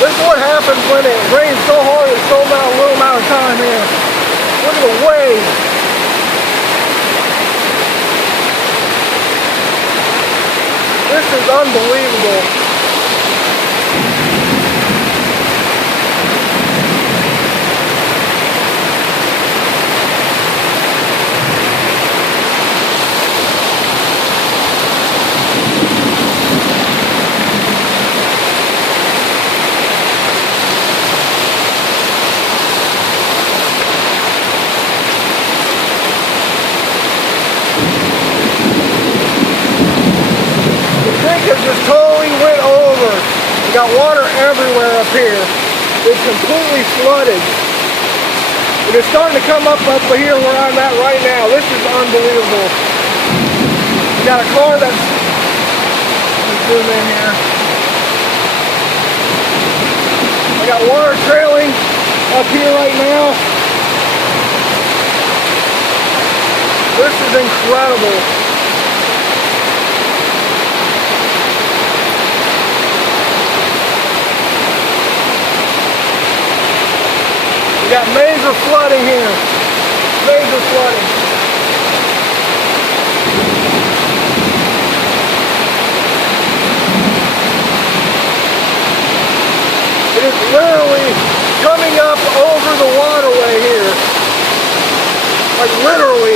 This is what happens when it rains so hard in so little amount of time here. Look at the waves. This is unbelievable. It just totally went over. We got water everywhere up here. It's completely flooded. And it's starting to come up here where I'm at right now. This is unbelievable. We got a car that's, let's zoom in here. I got water trailing up here right now. This is incredible. We got major flooding here. Major flooding. It is literally coming up over the waterway here. Like literally.